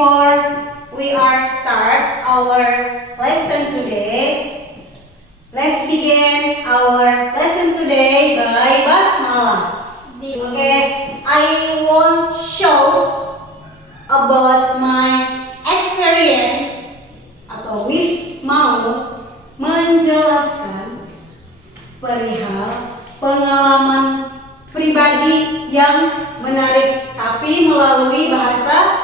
Before we are start our lesson today, let's begin our lesson today by basmalah. Okay, I want show about my experience atau Miss mau menjelaskan perihal pengalaman pribadi yang menarik tapi melalui bahasa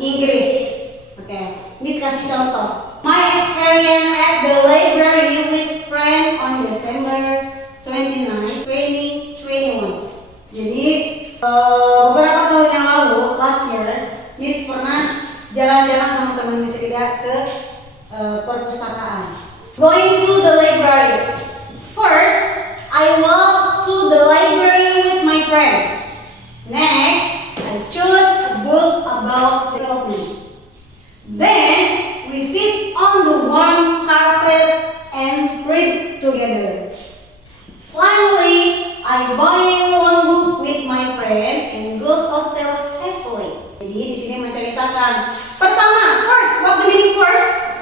Inggris. Oke, Miss kasih contoh. My experience at the library with friend on December 29, 2021. Jadi beberapa tahun yang lalu, last year, Miss pernah jalan-jalan sama teman Miss Rida ke perpustakaan. Going to the library. First, I walk to the library with my friend. Next, I chose a book about development. Then, we sit on the warm carpet and read together. Finally, I buy one book with my friend and go hostel happily. Jadi di sini menceritakan pertama, first, what the meaning first?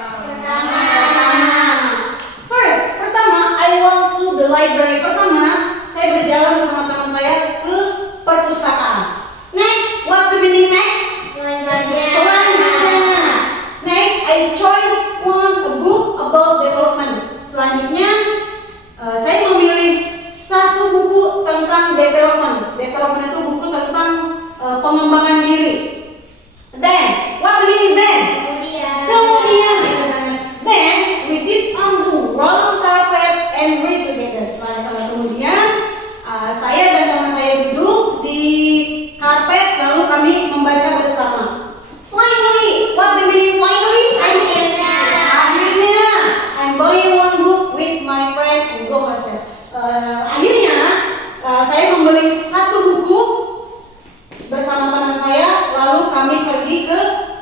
Pertama, I walk to the library. Pertama, saya berjalan bersama teman saya ke perpustakaan. Next, what the meaning next? Selanjutnya. Next, I choose a book about development. Selanjutnya, saya memilih satu buku tentang development. Development itu buku tentang pengembangan diri. Then, what the meaning then? Kemudian, then we sit on the round carpet and read together. Kemudian, saya dan teman saya duduk di karpet lalu kami membaca bersama. Finally, what the meaning finally? Akhirnya, I'm buying one book with my friend and go hostel. Akhirnya, saya membeli satu buku bersama teman saya, lalu kami pergi ke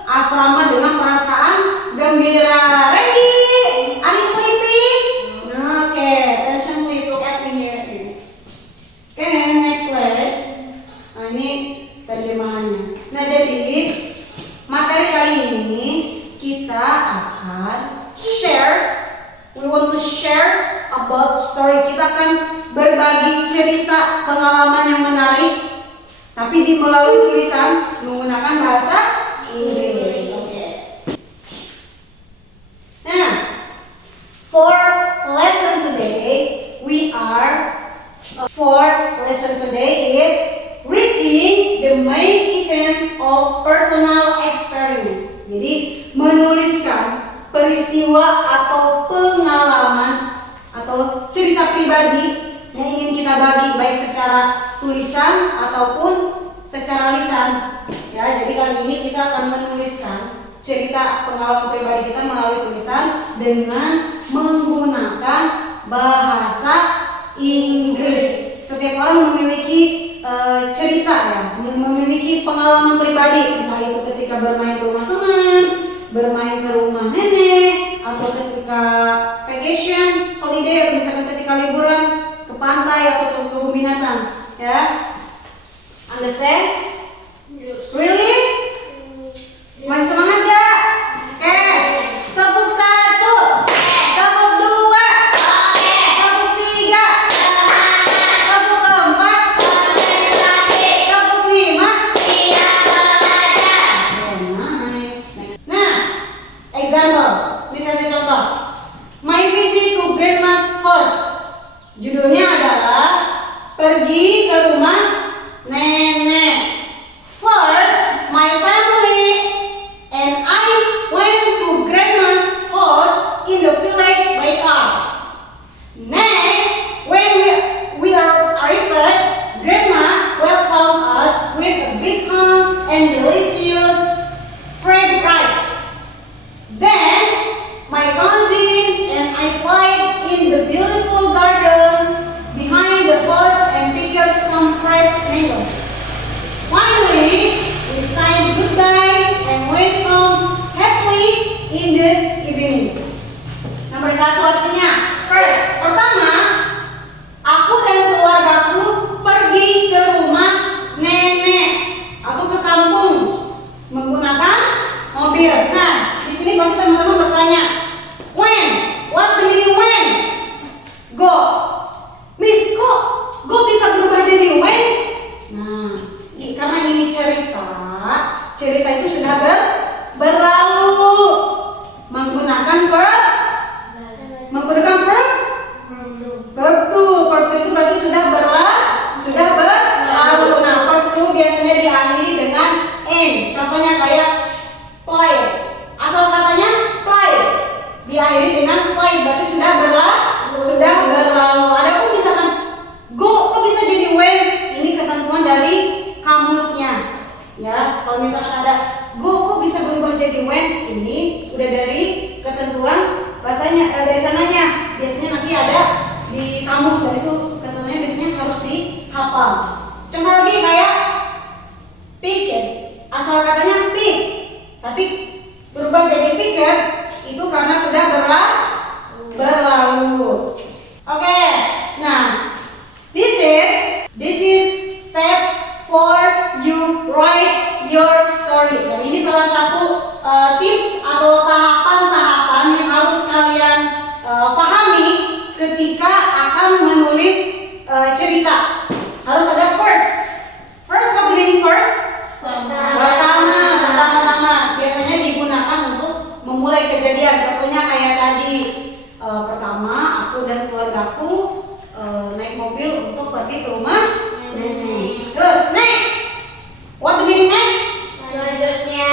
asrama dengan perasaan gembira. Ready? Are you sleeping? Okay, attention please, look at me here. Okay, next slide. Nah, ini terjemahannya. Nah, jadi materi kali ini kita akan share. We want to share about story. Kita akan berbagi cerita pengalaman yang menarik, tapi melalui tulisan menggunakan bahasa Inggris. Okay. Nah, for lesson today is reading the main events of personal experience. Jadi menuliskan peristiwa atau pengalaman atau cerita pribadi yang ingin kita bagi baik secara tulisan ataupun secara lisan. Ya, jadi kali ini kita akan menuliskan cerita pengalaman pribadi kita melalui tulisan dengan menggunakan bahasa Inggris. Setiap orang memiliki cerita ya, memiliki pengalaman pribadi, entah itu ketika bermain ke rumah teman, bermain ke rumah nenek, atau ketika vacation, holiday, atau misalkan ketika liburan ke pantai atau ke kebun binatang, ya. Understand? Really? Masih semangat ya? Oke, tepuk 1, tepuk 2, tepuk 3, tepuk 4, tepuk 5. Nice. Next. Nah, example. Bisa kasih contoh. My visit to grandma's house. Judulnya adalah pergi ke rumah nenek. First, my family and I went to grandma's house in the village by car. Next, when we arrived, grandma welcomed us with a big hug and delicious fried rice. Then, my cousin and I played in the beautiful garden behind the house and picked some fresh mangoes. Finally, we signed goodbye and went home happily in the evening. Nomor 1 artinya, first, pertama, aku dan keluargaku pergi ke rumah nenek atau ke kampung menggunakan Menggunakan verb? Verb to. Verb to itu berarti sudah berlalu. Nah, verb to biasanya diakhiri dengan n. Contohnya kayak play. Asal katanya play. Diakhiri dengan play berarti sudah berlalu. Adapun misalkan go kok bisa jadi when? Ini ketentuan dari kamusnya. Ya, kalau misalkan ada go kok bisa berubah jadi when? Ini udah dari ketentuan bahasanya dari sananya. Biasanya nanti ada di kamus dan itu ketentuannya biasanya harus dihafal. Contoh lagi kayak pick. Asal katanya pick, tapi berubah jadi picker itu karena sudah berlalu. Oke, nah this is step for you write your story. Nah, ini salah satu tips atau tahapan-tahapan yang harus kalian pahami ketika akan menulis cerita. Harus ada first. First, what do you mean first? Pertama. Biasanya digunakan untuk memulai kejadian. Contohnya kayak tadi. Pertama, aku dan keluargaku naik mobil untuk pergi ke rumah nenek. Terus next. What do you mean next? Selanjutnya.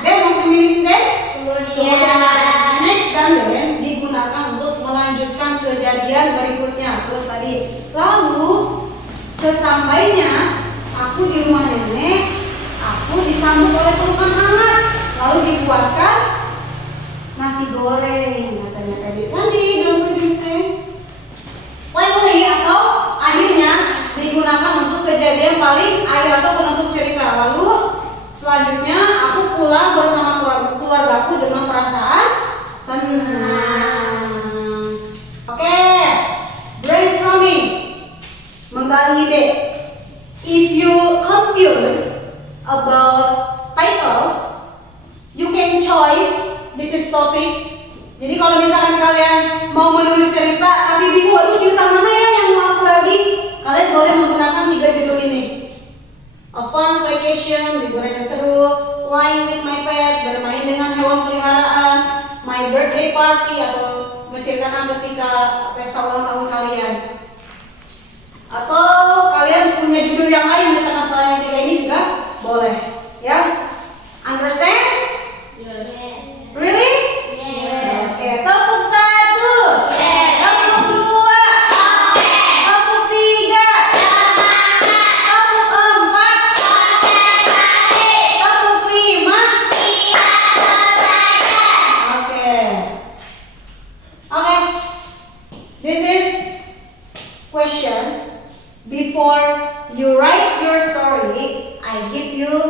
Then what do you mean then? Kemudian. Next dan then digunakan untuk melanjutkan kejadian berikutnya. Terus tadi. Lalu sesampainya aku di rumah nenek, aku disambut oleh pelukan hangat. Lalu dibuatkan nasi goreng katanya tadi. Nanti belum setuju. Finally atau akhirnya digunakan untuk kejadian paling akhir atau penutup cerita. Lalu selanjutnya aku pulang bersama keluargaku dengan perasaan senang. Oke, brainstorming, menggali ide. If you confused about titles, you can choose this is topic. Jadi kalau misalkan kalian mau menulis cerita tapi bingung, aduh cerita mana ya yang mau aku bagi, kalian boleh menggunakan 3 judul ini. A fun vacation, liburan yang seru, playing with my pet, bermain dengan hewan peliharaan, my birthday party atau menceritakan ketika pesta ulang tahun kalian. Atau kalian punya judul yang lain misalkan selain yang 3 ini juga boleh. Ya, understand? Yes. Really? Yes. Oke, tepuk 1. Yes. Tepuk 2. Tepuk 3. Tepuk 4. Tepuk 5. Oke. This is question. Before you write your story, I give you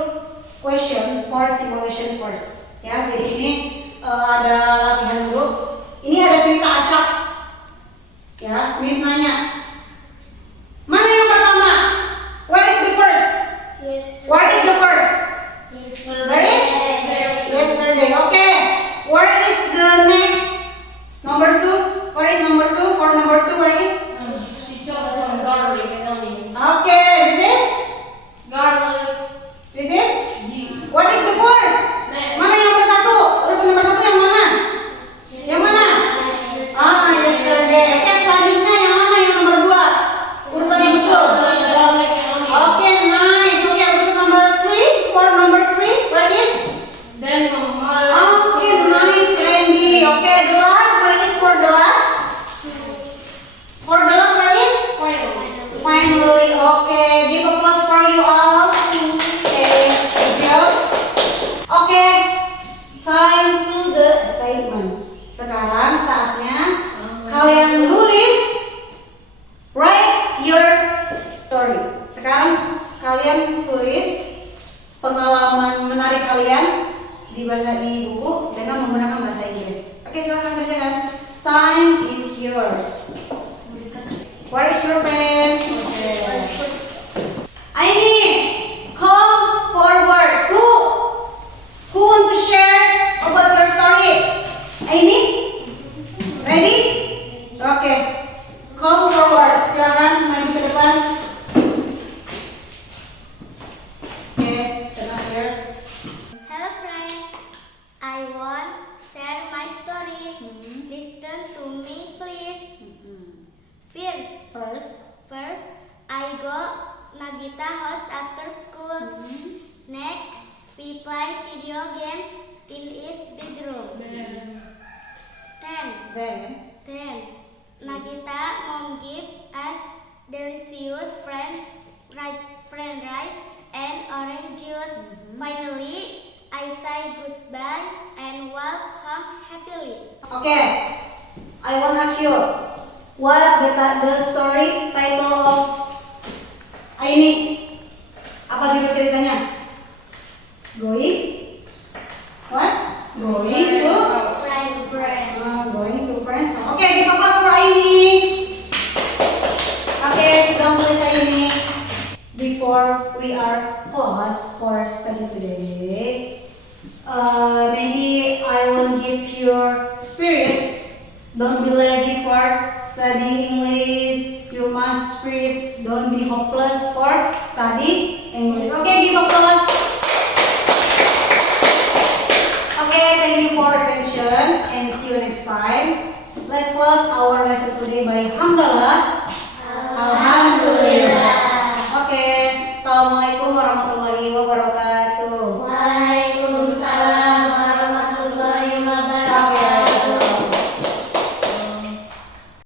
question for simulation first. Ya, jadi ini ada latihan dulu. Ini ada cerita acak. Ya, Miss nanya, mana yang pertama? Where is the first? Where is the first? Where is? Yesterday. Okay. Where is the next? Number 2. Where is number 2? For number 2, where is? She chose some garlic and onions. Okay. This is? Garlic. This is? What is the first? Mana yang nomor 1? Urutan nomor 1 yang mana? Yang mana? Yesterday. Oke, selanjutnya yang mana yang nomor 2? Urutan yang betul. Garlic and onions. Oke, nice. Oke, urutan nomor 3. For number 3, where is? Then mama. Oke, nice, Randy. Oke, the last, where is for the last? For the last, where is? Finally, okay. Give applause for you all. Okay, good job. Okay, time to the assignment. Sekarang saatnya kalian nulis, write your story. Sekarang kalian tulis pengalaman menarik kalian di buku dengan menggunakan bahasa Inggris. Oke, silakan kerjakan. Time is yours. Where is your pen? Okay. Aini, come forward. Who want to share about your story? Aini, ready? Okay. Come forward. Silakan maju ke depan. Okay, sit down here. Hello friends, I want share my story. Listen to me games in his bedroom. Then Nagita mom give us delicious friend rice and orange juice. Finally, I say goodbye and walk home happily. Okay, I want to ask you, what the story title of Aini? Apa judul ceritanya? Going? What? Going to? Going to friends. Okay, give applause for Aini. Okay, sit down please Aini. Before we are close for study today, maybe I will give your spirit. Don't be lazy for studying English. You must spirit. Don't be hopeless for study English. Okay, give applause. Okay, thank you for attention and see you next time. Let's close our lesson today by Hamdalah.